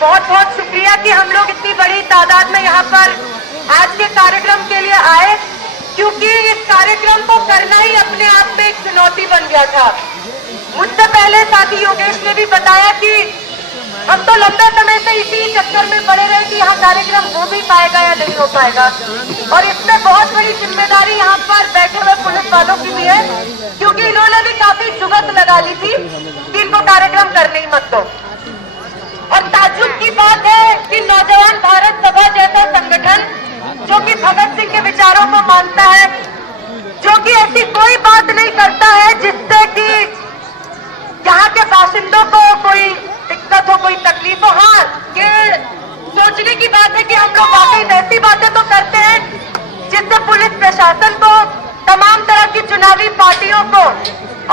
बहुत बहुत शुक्रिया कि हम लोग इतनी बड़ी तादाद में यहाँ पर आज के कार्यक्रम के लिए आए, क्योंकि इस कार्यक्रम को करना ही अपने आप में एक चुनौती बन गया था। मुझसे पहले साथी योगेश ने भी बताया कि हम तो लंबे समय से इसी चक्कर में पड़े रहे कि यहाँ कार्यक्रम हो भी पाएगा या नहीं हो पाएगा, और इसमें बहुत बड़ी जिम्मेदारी यहाँ पर बैठे हुए पुलिस वालों की भी है, क्योंकि इन्होंने भी काफी जुगत लगा ली थी कि इनको कार्यक्रम करने ही मत दो। और ताज्जुब की बात है कि नौजवान भारत सभा जैसा संगठन जो कि भगत सिंह के विचारों को मानता है, जो कि ऐसी कोई बात नहीं करता है जिससे कि यहाँ के बाशिंदों को कोई दिक्कत हो, कोई तकलीफ हो। हाँ, ये सोचने की बात है कि हम लोग वाकई ऐसी बातें तो करते हैं जिससे पुलिस प्रशासन को, तमाम तरह की चुनावी पार्टियों को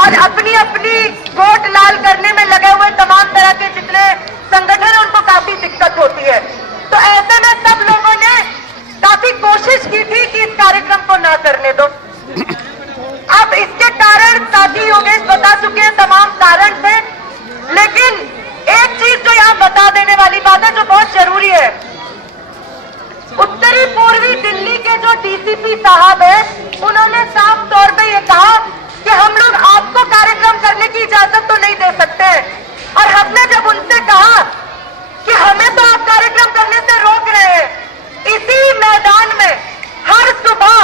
और अपनी अपनी वोट लाल करने में लगे हुए तमाम तरह के जितने संगठन हैं उनको काफी दिक्कत होती है। तो ऐसे में सब लोगों ने काफी कोशिश की थी कि इस कार्यक्रम को ना करने दो। अब इसके कारण साथी योगेश बता चुके हैं, तमाम कारण थे, लेकिन एक चीज जो यहाँ बता देने वाली बात है जो बहुत जरूरी है, उत्तरी पूर्वी दिल्ली के जो डीसीपी साहब है उन्होंने साफ तौर पे ये कहा कि हम लोग आपको कार्यक्रम करने की इजाजत तो नहीं दे सकते, और हमने जब उनसे कहा कि हमें तो आप कार्यक्रम करने से रोक रहे हैं, इसी मैदान में हर सुबह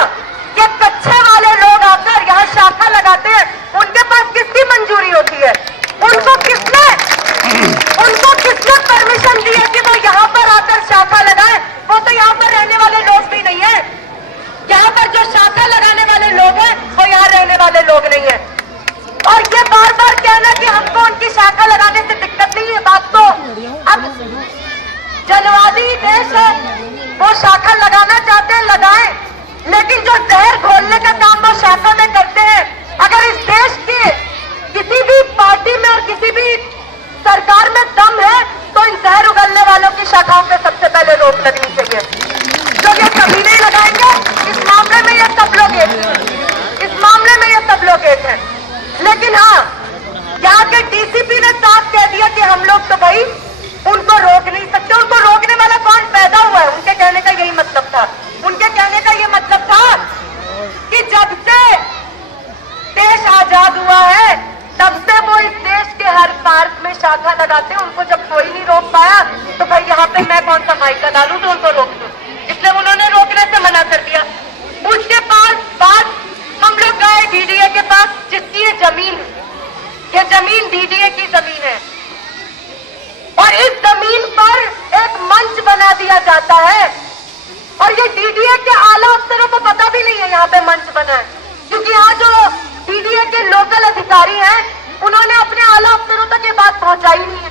ये कच्चे वाले लोग आकर यहाँ शाखा लगाते हैं, उनके पास किसकी मंजूरी होती है? उनको किसने परमिशन दी है कि वो यहाँ पर आकर शाखा लगाए? वो तो यहाँ पर रहने वाले लोग भी नहीं है। यहाँ पर जो शाखा लगाने वाले लोग हैं वो यहाँ रहने वाले लोग नहीं है। और ये बार बार कहना कि हमको उनकी शाखा लगाने से दिक्कत नहीं है, बात तो अब जनवादी देश है, वो शाखा लगाना चाहते हैं लगाएं, लेकिन जो जहर घोलने का काम वो शाखा में करते हैं, अगर इस देश के किसी भी पार्टी में और किसी भी सरकार में दम है तो इन जहर उगलने वालों की शाखाओं पे सबसे पहले रोक लगनी चाहिए। जो ये कभी नहीं लगाएंगे, इस मामले में ये सब लोग एक हैं, इस मामले में ये सब लोग एक हैं। लेकिन हाँ, यहाँ के डीसीपी ने साफ कह दिया कि हम लोग तो भाई उनको रोक नहीं सकते। उनको रोकने वाला कौन पैदा हुआ है? उनके कहने का यही मतलब था। उनके कहने का ये मतलब था कि जब से देश आजाद हुआ है तब से वो इस देश के हर पार्क में शाखा लगाते हैं। उनको जब कोई नहीं रोक पाया तो भाई यहाँ पे मैं कौन सा माइका डालूं तो उनको रोक दूं, इसलिए उन्होंने रोकने से मना कर दिया। उसके बाद हम लोग गए डीडीए के पास, जिसकी ये जमीन डीडीए की जमीन है, और इस जमीन पर एक मंच बना दिया जाता है, और ये डीडीए के आला अफसरों को पता भी नहीं है यहाँ पे मंच बना है, क्योंकि यहाँ जो डीडीए के लोकल अधिकारी हैं उन्होंने अपने आला अफसरों तक ये बात पहुंचाई नहीं है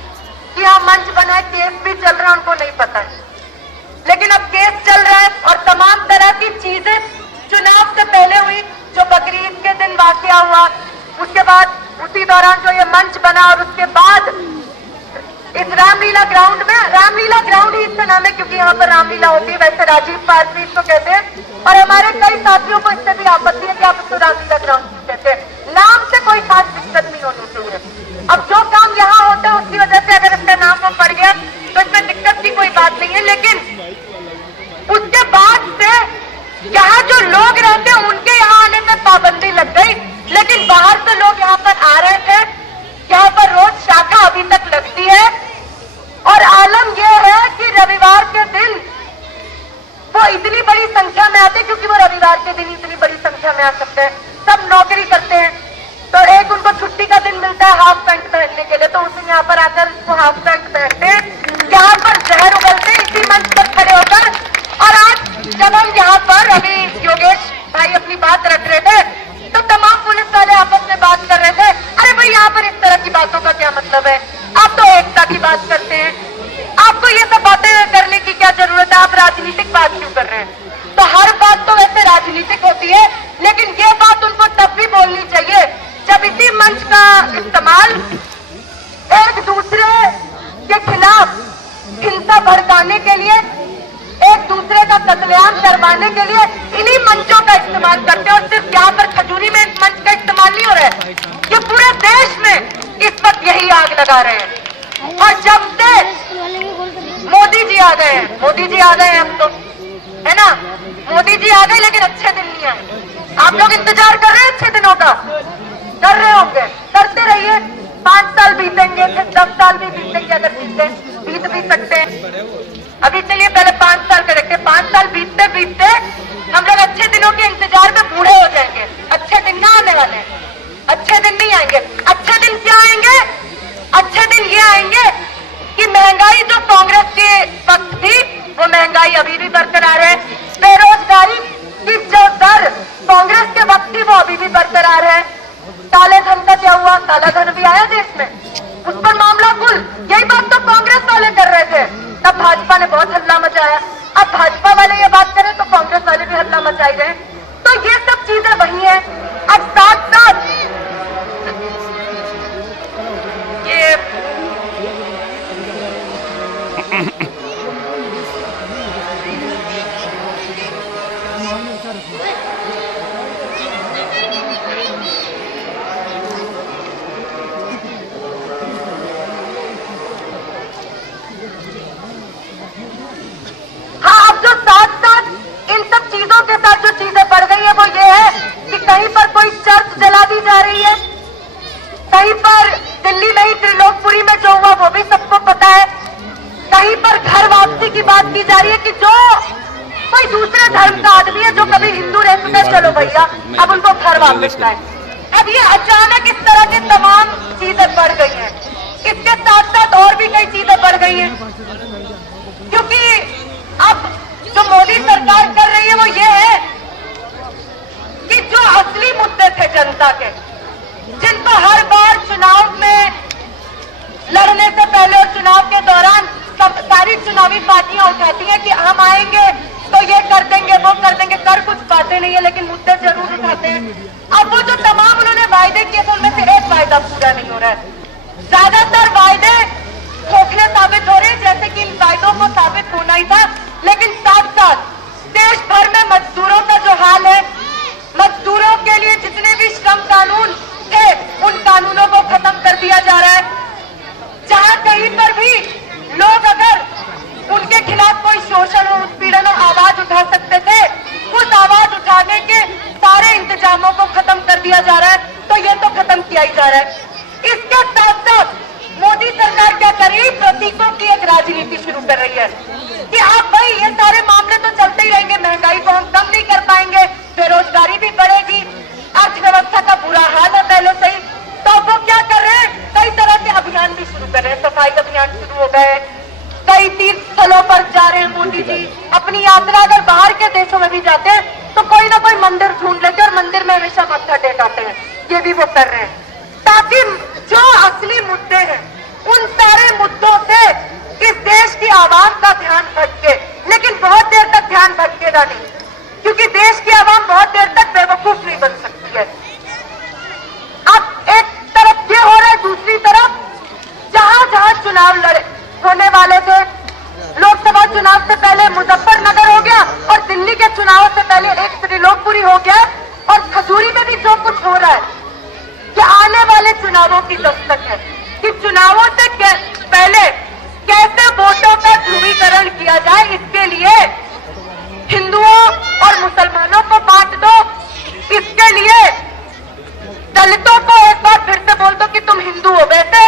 कि यहाँ मंच बना है। केस भी चल रहा है, उनको नहीं पता है। लेकिन अब केस चल रहा है और तमाम तरह की चीजें चुनाव से पहले हुई, जो बकरीद के दिन वाकया हुआ, उसके बाद उसी दौरान जो ये मंच बना, और उसके बाद इस रामलीला ग्राउंड में, रामलीला ग्राउंड ही इसका नाम है क्योंकि यहाँ पर रामलीला होती है, वैसे राजीव पार्क भी इसको कहते हैं, और हमारे कई साथियों को इससे भी आपत्ति है कि आप इसको रामलीला ग्राउंड कहते हैं। नाम से कोई खास दिक्कत नहीं होनी चाहिए। अब जो काम यहाँ होता है उसकी वजह से अगर इसका नाम वो पड़ गया तो इसमें दिक्कत की कोई बात नहीं है, लेकिन उसके बाद से यहाँ जो लोग रहते हैं उनके यहाँ आने पर पाबंदी लग गई, लेकिन बाहर से लोग यहाँ पर आ रहे थे। यहाँ पर रोज शाखा अभी तक लगती है, और आलम यह है कि रविवार के दिन वो इतनी बड़ी संख्या में आते, क्योंकि वो रविवार के दिन इतनी बड़ी संख्या में आ सकते हैं। सब नौकरी करते हैं, तो एक उनको छुट्टी का दिन मिलता है हाफ पैंट पहनने के लिए, तो उस दिन यहाँ पर आकर वो हाफ पैंट पहनते हैं, यहाँ पर जहर उगलते हैं इसी मंच पर खड़े होकर। और आज जब हम यहाँ पर, अभी योगेश भाई अपनी बात रख रहे थे, तो तमाम पुलिस वाले आपस में बात कर रहे थे, अरे भाई यहाँ पर इस तरह की बातों का क्या मतलब है? आप तो एकता की बात करते हैं, आपको ये सब बातें करने की क्या जरूरत है? आप राजनीतिक बात क्यों कर रहे हैं? तो हर बात तो वैसे राजनीतिक होती है, लेकिन ये बात उनको तब भी बोलनी चाहिए जब इसी मंच का इस्तेमाल एक दूसरे के खिलाफ हिंसा भड़काने के लिए, एक दूसरे का कत्लेआम करवाने के लिए इन्हीं मंचों का इस्तेमाल करते हैं। और सिर्फ यहाँ पर खजूरी में इस मंच का इस्तेमाल नहीं हो रहा है, ये पूरे देश में इस वक्त यही आग लगा रहे हैं। और जब से आ गए हैं, मोदी जी आ गए हैं अब तो, है ना, मोदी जी आ गए, लेकिन अच्छे दिन नहीं आए। आप लोग इंतजार कर रहे हैं अच्छे दिनों का, कर रहे होंगे, करते रहिए। 5 साल बीतेंगे, फिर 10 साल भी बीतेंगे, अगर बीत भी सकते हैं। अभी चलिए पहले 5 साल का देखते हैं। 5 साल बीतते बीतते हम लोग अच्छे दिनों के इंतजार में बूढ़े हो जाएंगे। अच्छे दिन ना आने वाले हैं, अच्छे दिन नहीं आएंगे। अच्छे दिन क्या आएंगे? अच्छे दिन ये आएंगे कि महंगाई जो कांग्रेस के वक्त थी वो महंगाई अभी भी बरकरार है। बेरोजगारी की जो दर कांग्रेस के वक्त थी वो अभी भी बरकरार है। काले धन का क्या हुआ? काला धन भी आया देश में, उस पर मामला कुल। यही बात तो कांग्रेस वाले कर रहे थे, तब भाजपा ने बहुत हल्ला मचाया। अब भाजपा वाले ये बात करें तो कांग्रेस वाले भी हल्ला मचाई रहे। तो ये सब चीजें वही है। अब साथ साथ ये जा रही है, कहीं पर दिल्ली में ही त्रिलोकपुरी में जो हुआ वो भी सबको पता है। कहीं पर घर वापसी की बात की जा रही है कि जो कोई दूसरे धर्म का आदमी है जो कभी हिंदू रह चुका है, चलो भैया अब उनको घर वापस लाए। अब ये अचानक इस तरह की तमाम चीजें बढ़ गई हैं। इसके साथ साथ और भी कई चीजें बढ़ गई हैं, क्योंकि अब जो मोदी सरकार कर रही है वो ये है कि जो असली मुद्दे थे जनता के, जिनको हर बार चुनाव में लड़ने से पहले और चुनाव के दौरान सारी चुनावी पार्टियां उठाती हैं कि हम आएंगे तो ये कर देंगे, वो कर देंगे, कर कुछ पाते नहीं है लेकिन मुद्दे जरूर उठाते हैं। अब वो जो तमाम उन्होंने वायदे किए थे उनमें से एक वायदा पूरा नहीं हो रहा है। ज्यादातर वायदे खोखले साबित हो रहे हैं, जैसे कि इन वायदों को साबित होना ही था। लेकिन साथ साथ देश भर में मजदूरों का जो हाल है, मजदूरों के लिए जितने भी श्रम कानून थे उन कानूनों को खत्म कर दिया जा रहा है। जहां कहीं पर भी लोग अगर उनके खिलाफ कोई शोषण और उत्पीड़न और आवाज उठा सकते थे, उस आवाज उठाने के सारे इंतजामों को खत्म कर दिया जा रहा है। तो ये तो खत्म किया ही जा रहा है। इसके साथ साथ मोदी सरकार क्या कर रही है? प्रतीकों की एक राजनीति शुरू कर रही है कि आप भाई ये सारे मामले तो चलते ही रहेंगे, महंगाई को हम कम नहीं कर पाएंगे, बेरोजगारी भी बढ़ेगी, अर्थव्यवस्था का बुरा हाल है पहले से ही। तो वो क्या कर रहे हैं? कई तरह के अभियान भी शुरू कर रहे हैं। सफाई अभियान शुरू हो गए, कई तीर्थ स्थलों पर जा रहे हैं मोदी जी। अपनी यात्रा अगर बाहर के देशों में भी जाते हैं तो कोई ना कोई मंदिर ढूंढ लेते हैं और मंदिर में हमेशा मत्था टेकाते हैं। ये भी वो कर रहे हैं ताकि जो असली मुद्दे हैं उन सारे मुद्दों से इस देश की आवाम का ध्यान भटके। लेकिन बहुत देर तक ध्यान भटकेगा नहीं, क्योंकि देश की आवाम बहुत देर तक बेवकूफ नहीं बन सकती है। अब एक तरफ ये हो रहा है, दूसरी तरफ जहां जहां चुनाव होने वाले थे, लोकसभा चुनाव से पहले मुजफ्फरनगर हो गया और दिल्ली के चुनाव से पहले एक त्रिलोकपुरी हो गया, और खजूरी में भी जो कुछ हो रहा है कि आने वाले चुनावों की दस्तक है कि चुनावों से पहले कैसे वोटों का ध्रुवीकरण किया जाए। इसके लिए हिंदुओं और मुसलमानों को बांट दो, इसके लिए दलितों को एक बार फिर से बोल दो कि तुम हिंदू हो। वैसे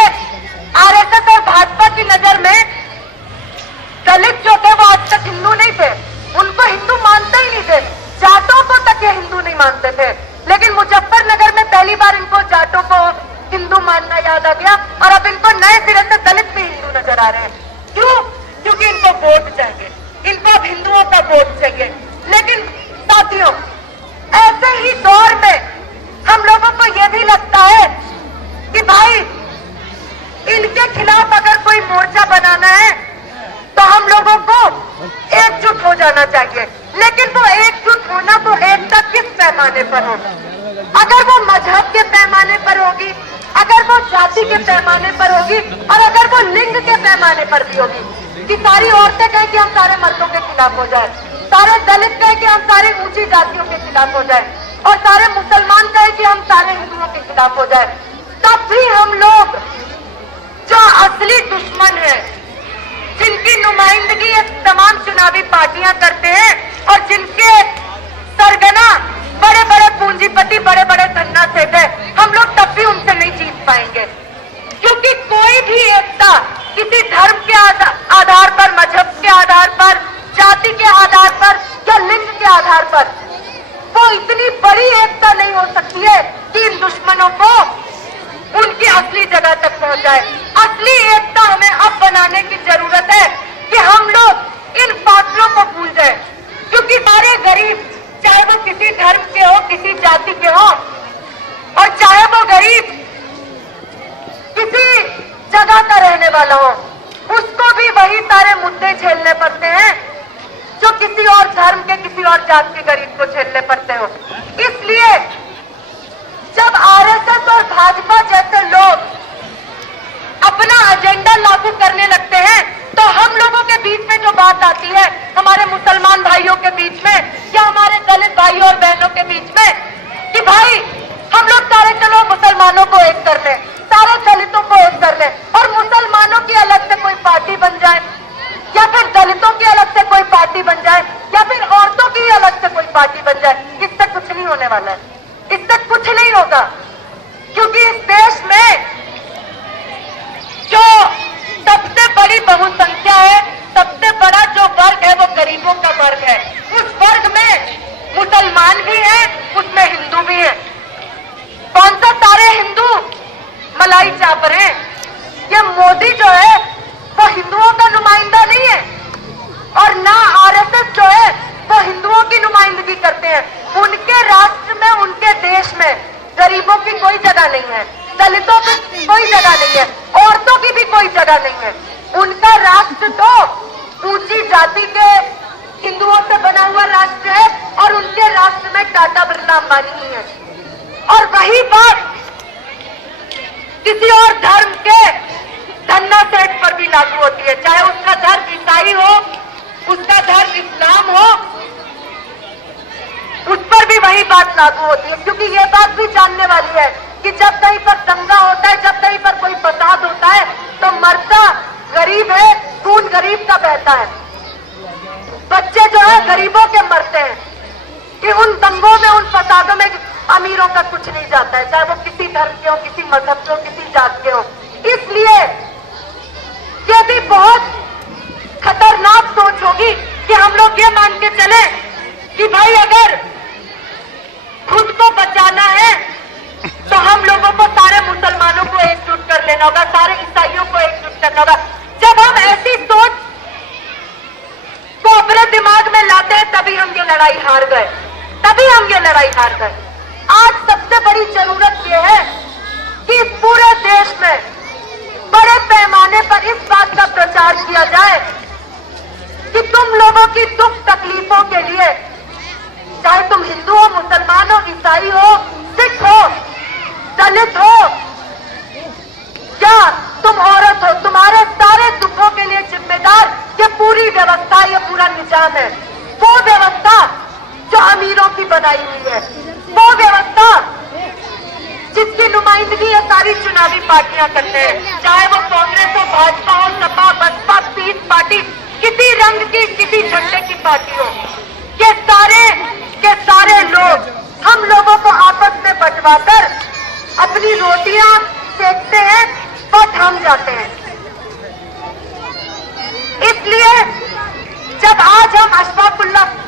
आरएसएस और भाजपा की नजर में दलित जो थे वो आज तक हिंदू नहीं थे, उनको हिंदू मानते ही नहीं थे, जाटों को तक ये हिंदू नहीं मानते थे। लेकिन मुजफ्फरनगर में पहली बार इनको जाटों को हिंदू मानना याद आ गया और अब इनको नए सिरे से दलित भी हिंदू नजर आ रहे हैं। क्यों? क्योंकि इनको वोट चाहिए, इनको अब हिंदुओं का वोट चाहिए। लेकिन साथियों, ऐसे ही दौर में हम लोगों को यह भी लगता है कि भाई इनके खिलाफ अगर कोई मोर्चा बनाना है तो हम लोगों को एकजुट हो जाना चाहिए। लेकिन वो एकजुट होना वो एकता किस पैमाने पर हो? अगर वो मजहब के पैमाने पर होगी, अगर वो जाति के पैमाने पर होगी, और अगर वो लिंग के पैमाने पर भी होगी कि सारी औरतें कहें कि हम सारे मर्दों के खिलाफ हो जाए, सारे दलित कहें कि हम सारी ऊंची जातियों के खिलाफ हो जाए, और सारे मुसलमान कहें कि हम सारे हिंदुओं के खिलाफ हो जाए, तब भी हम लोग जो असली दुश्मन है, जिनकी नुमाइंदगी ये तमाम चुनावी पार्टियां करते हैं और जिनके सरगना बड़े बड़े पूंजीपति, बड़े बड़े धन्ना सेठ है, हम लोग तब भी उनसे नहीं जीत पाएंगे। क्योंकि कोई भी एकता किसी धर्म के आधार पर, मजहब के आधार पर, जाति के आधार पर या लिंग के आधार पर, वो इतनी बड़ी एकता नहीं हो सकती है कि इन दुश्मनों को उनकी असली जगह तक पहुंचाए। असली एकता हमें अब बनाने की जरूरत है कि हम लोग इन फासलों को भूल जाए। क्योंकि सारे गरीब, चाहे वो किसी धर्म के हो, किसी जाति के हो, और चाहे वो गरीब किसी जगह का रहने वाला हो, उसको भी वही सारे मुद्दे झेलने पड़ते हैं जो किसी और धर्म के, किसी और जात के गरीब को झेलने पड़ते हो। इसलिए जब आरएसएस और भाजपा जैसे लोग अपना एजेंडा लागू करने लगते हैं, तो हम लोगों के बीच में जो बात आती है, हमारे मुसलमान भाइयों के बीच में या हमारे दलित भाइयों और बहनों के बीच में, कि भाई हम लोग सारे चलो मुसलमानों को एक कर लें, सारे दलितों को एक कर लें, और मुसलमानों की अलग से कोई पार्टी बन जाए, या फिर दलितों की अलग से कोई पार्टी बन जाए, या फिर औरतों की अलग से कोई पार्टी बन जाए। इससे कुछ नहीं होने वाला है, इससे कुछ नहीं होगा। क्योंकि इस देश में जो सबसे बड़ी बहुसंख्या है, सबसे बड़ा जो वर्ग है, वो गरीबों का वर्ग है। उस वर्ग में मुसलमान भी हैं, उसमें हिंदू भी हैं। कौन सा सारे हिंदू मलाई चाप रहे हैं? ये मोदी जो है वो हिंदुओं का नुमाइंदा नहीं है, और ना आरएसएस जो है वो हिंदुओं की नुमाइंदगी करते हैं। उनके राष्ट्र में, उनके देश में गरीबों की कोई जगह नहीं है, दलितों की कोई जगह नहीं है, औरतों की भी कोई जगह नहीं है। उनका राष्ट्र तो ऊंची जाति के हिंदुओं से बना हुआ राष्ट्र है, और उनके राष्ट्र में टाटा, बिरला, अंबानी ही है। और वही बात किसी और धर्म के धन्ना सेठ पर भी लागू होती है, चाहे उसका धर्म ईसाई हो, उसका धर्म इस्लाम हो, उस पर भी वही बात लागू होती है। क्योंकि ये बात भी जानने वाली है कि जब कहीं पर दंगा होता है, जब कहीं पर कोई फसाद होता है, तो मरता गरीब है, खून गरीब का बहता है, बच्चे जो है गरीबों के मरते हैं। कि उन दंगों में, उन फसादों में अमीरों का कुछ नहीं जाता है, चाहे वो किसी धर्म के हो, किसी मजहब के हो, किसी जात के हो। इसलिए ये भी बहुत खतरनाक सोच होगी कि हम लोग ये मान के चले कि भाई अगर खुद को बचाना है तो हम लोगों को सारे मुसलमानों को एकजुट कर लेना होगा, सारे ईसाइयों को एकजुट करना होगा। जब हम ऐसी सोच को अपने दिमाग में लाते हैं, तभी हम ये लड़ाई हार गए, तभी हम ये लड़ाई हार गए। आज सबसे बड़ी जरूरत यह है कि इस पूरे देश में बड़े पैमाने पर इस बात का प्रचार किया जाए कि तुम लोगों की दुख तकलीफों के लिए, चाहे तुम हिंदू हो, मुसलमान हो, ईसाई हो, सिख हो, दलित हो या तुम औरत हो, तुम्हारे सारे दुखों के लिए जिम्मेदार ये पूरी व्यवस्था, ये पूरा निजाम है। वो व्यवस्था जो अमीरों की बनाई हुई है, वो व्यवस्था जिसकी नुमाइंदगी ये सारी चुनावी पार्टियां करते हैं, चाहे वो कांग्रेस हो, भाजपा हो, सपा, बसपा, पीस पार्टी, किसी रंग की, किसी झंडे की पार्टी हो, ये सारे के सारे लोग हम लोगों को आपस में बंटवाकर अपनी रोटियां सेकते हैं और थम जाते हैं। इसलिए जब आज हम अशफाकुल्लाह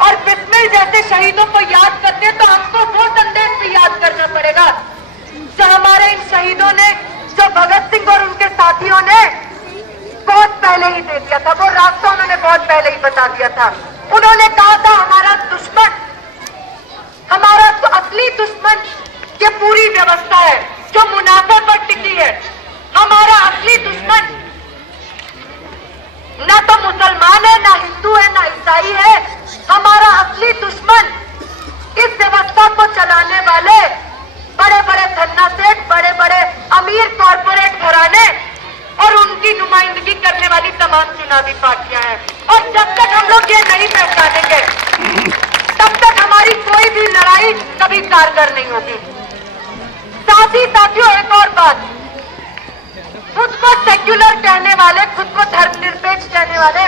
और बिस्मिल जैसे शहीदों को याद करते हैं, तो हमको वो संदेश भी याद करना पड़ेगा जो हमारे इन शहीदों ने, जो भगत सिंह और उनके साथियों ने बहुत पहले ही दे दिया था। वो रास्ता उन्होंने बहुत पहले ही बता दिया था। उन्होंने कहा था हमारा दुश्मन, हमारा तो असली दुश्मन ये पूरी व्यवस्था है जो मुनाफे पर टिकी है। हमारा असली दुश्मन ना तो मुसलमान है, ना हिंदू है, ना ईसाई है। हमारा असली दुश्मन इस व्यवस्था को चलाने वाले बड़े बड़े धन्ना सेठ, बड़े बड़े अमीर कॉर्पोरेट घराने और उनकी नुमाइंदगी करने वाली तमाम चुनावी पार्टियां हैं। और जब तक हम लोग ये नहीं पहचानेंगे, तब तक हमारी कोई भी लड़ाई कभी कारगर नहीं होगी। साथ ही साथियों, एक और बात, खुद को सेक्युलर कहने वाले, खुद को धर्मनिरपेक्ष कहने वाले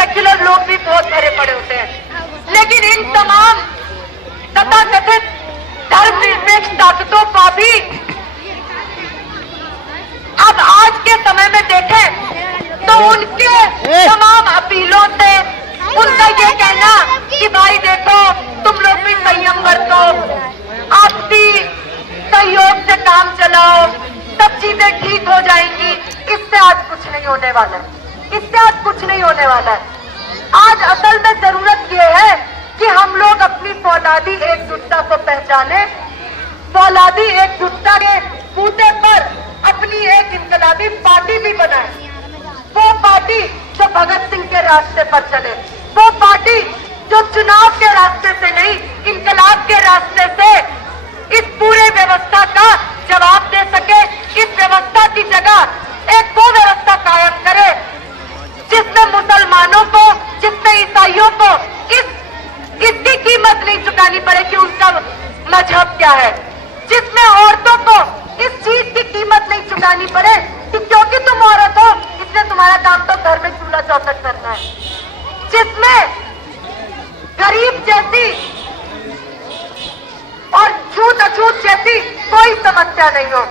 सेक्युलर लोग भी बहुत भरे पड़े होते हैं। लेकिन इन तमाम तथाकथित धर्मनिरपेक्ष ताकतों का भी अब आज के समय में देखें तो उनके तमाम अपीलों से उनका ये कहना कि भाई देखो तुम लोग भी संयम बरतो, आपसी सहयोग से काम चलाओ, सब चीजें ठीक हो जाएंगी, इससे आज कुछ नहीं होने वाला है, इससे आज कुछ नहीं होने वाला है। आज असल में जरूरत ये है कि हम लोग अपनी फौलादी एकजुटता को पहचाने, फौलादी एकजुटता के बूते पर अपनी एक इनकलाबी पार्टी भी बनाए, वो पार्टी जो भगत सिंह के रास्ते पर चले, वो पार्टी जो चुनाव के रास्ते से नहीं इनकलाब के रास्ते से इस पूरे व्यवस्था का जवाब दे सके, इस व्यवस्था की जगह एक वो व्यवस्था कायम करे जिसमें मुसलमानों को, जिसमें ईसाइयों को इसकी कीमत नहीं चुकानी पड़े कि उनका मजहब क्या है, जिसमें औरतों को इस चीज की कीमत नहीं चुकानी पड़े कि क्योंकि तुम औरत हो इसलिए तुम्हारा काम तो घर में चूल्हा चौखट करना है, जिसमें गरीब जैसी और छूत अछूत जैसी कोई समस्या नहीं हो।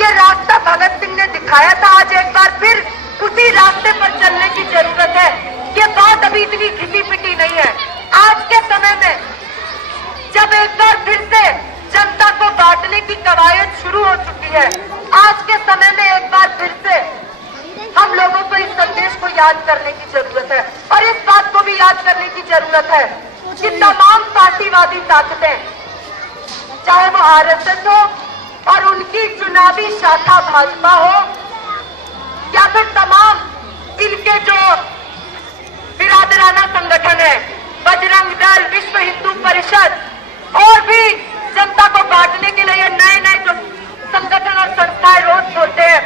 ये रास्ता भगत सिंह ने दिखाया था, आज एक बार फिर उसी रास्ते पर चलने की जरूरत है। ये बात अभी इतनी घिसी पिटी नहीं है। आज के समय में जब एक बार फिर से जनता को बांटने की कवायद शुरू हो चुकी है, आज के समय में एक बार फिर से हम लोगों को इस संदेश को याद करने की जरूरत है और इस बात को भी याद करने की जरूरत है कि तमाम पार्टीवादी ताकतें, चाहे वो आरएसएस हो और उनकी चुनावी शाखा भाजपा हो, या फिर तमाम इनके जो बिरादराना संगठन है, बजरंग दल, विश्व हिंदू परिषद और भी जनता को बांटने के लिए नए नए जो संगठन और संस्थाएं रोज खोलते हैं,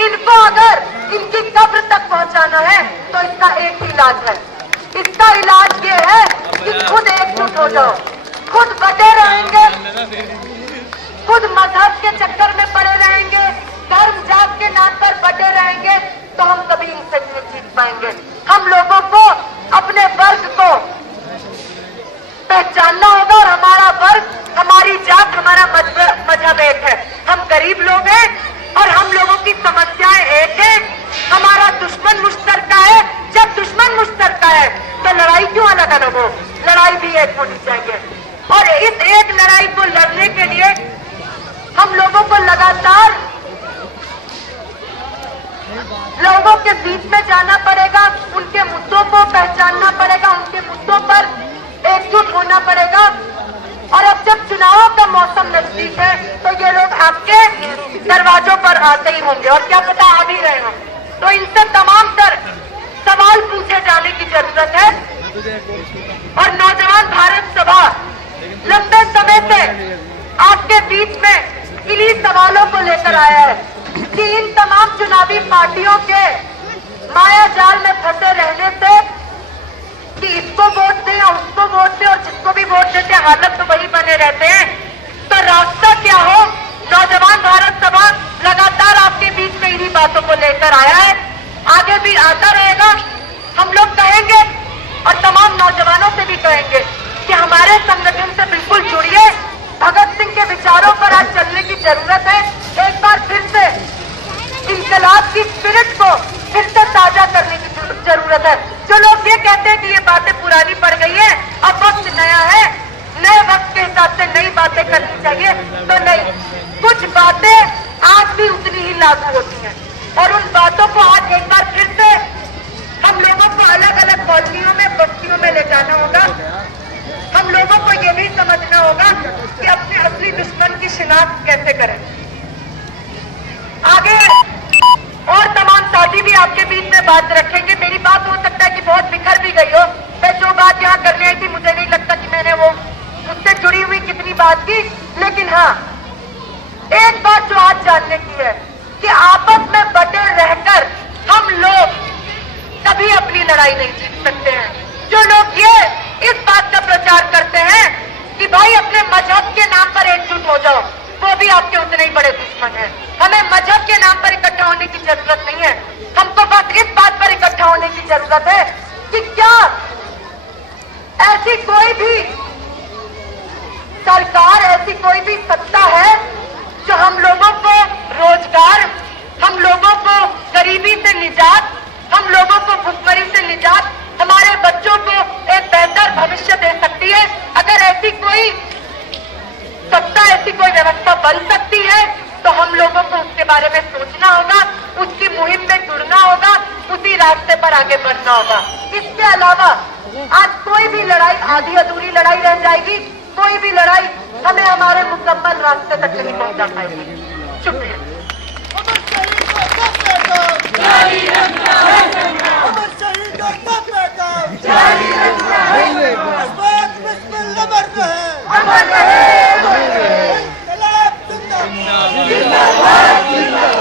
इनको अगर इनकी कब्र तक पहुंचाना है तो इसका एक ही इलाज है। इसका इलाज ये है कि खुद एकजुट हो जाओ, खुद बटे रहेंगे, खुद मजहब के चक्कर में पड़े रहेंगे, धर्म जात के नाम पर बटे रहेंगे तो हम कभी इनसे नहीं जीत पाएंगे। हम लोगों को अपने वर्ग को पहचानना होगा और हमारा वर्ग, हमारी जात, हमारा मजहब एक है। हम गरीब लोग हैं और हम लोगों की समस्याएं एक है। हमारा दुश्मन मुश्तरका है। जब दुश्मन मुश्तरका है तो लड़ाई क्यों अलग अलग हो, लड़ाई भी एक होनी चाहिए। और इस एक लड़ाई को लड़ने के लिए हम लोगों को लगातार लोगों के बीच में जाना पड़ेगा, उनके मुद्दों को पहचानना पड़ेगा, उनके मुद्दों पर एकजुट होना पड़ेगा। और अब जब चुनावों का मौसम नजदीक है तो ये लोग आपके दरवाजों पर आते ही होंगे और क्या पता आ भी रहे हो, तो इनसे तमाम तर सवाल पूछे जाने की जरूरत है। और नौजवान भारत सभा लंबे समय से आपके बीच में इन्हीं सवालों को लेकर आया है कि इन तमाम चुनावी पार्टियों के माया जाल में फंसे रहने से कि इसको वोट दें या उसको वोट दें और जिसको भी वोट देते हैं हालत तो वही बने रहते हैं, तो रास्ता क्या हो। नौजवान भारत सभा लगातार आपके बीच में इन्हीं बातों को लेकर आया है, आगे भी आता रहेगा। हम लोग कहेंगे और तमाम नौजवानों से भी कहेंगे कि हमारे संगठन से बिल्कुल जुड़िए, भगत सिंह के विचारों पर आज चलने की जरूरत है। एक बार फिर से इनकलाब की स्पिरिट को फिर से ताजा करने की जरूरत है। जो लोग ये कहते हैं कि ये बातें पुरानी पड़ गई है, अब वक्त नया है, नए वक्त के हिसाब से नई बातें करनी चाहिए, तो नहीं, कुछ बातें आज भी उतनी ही लागू होती हैं और उन बातों को आज एक बार फिर से हम लोगों को अलग अलग कॉलोनियों में, बस्तियों में ले जाना होगा। हम लोगों को ये भी समझना होगा कि अपने असली दुश्मन की शिनाख्त कैसे करें। आगे और तमाम साथी भी आपके बीच में बात रखेंगे। मेरी बात हो सकता है कि बहुत बिखर भी गई हो, मैं जो बात यहाँ करने आई थी मुझे नहीं लगता कि मैंने वो उससे जुड़ी हुई कितनी बात की, लेकिन हाँ एक बात जो आज जानने की है कि आपस में बटे रहकर हम लोग कभी अपनी लड़ाई नहीं जीत सकते हैं। जो लोग ये इस बात का प्रचार करते हैं कि भाई अपने मजहब के नाम पर एकजुट हो जाओ, वो भी आपके उतने ही बड़े दुश्मन हैं। हमें मजहब के नाम पर इकट्ठा होने की जरूरत नहीं है, हमको बस इस बात पर इकट्ठा होने की जरूरत है कि क्या ऐसी कोई भी सरकार, ऐसी कोई भी सत्ता है जो हम लोगों को रोजगार, हम लोगों को गरीबी से निजात, हम लोगों को भुखमरी से निजात, हमारे बच्चों को एक बेहतर भविष्य दे सकती है? अगर ऐसी कोई सत्ता, ऐसी कोई व्यवस्था बन सकती है तो हम लोगों को उसके बारे में सोचना होगा, उसकी मुहिम में जुड़ना होगा, उसी रास्ते पर आगे बढ़ना होगा। इसके अलावा आज कोई भी लड़ाई आधी अधूरी लड़ाई रह जाएगी, कोई भी लड़ाई हमें हमारे मुकम्मल रास्ते तक नहीं पहुंचा पाएगी। शुक्रिया। जिंदाबाद जिंदाबाद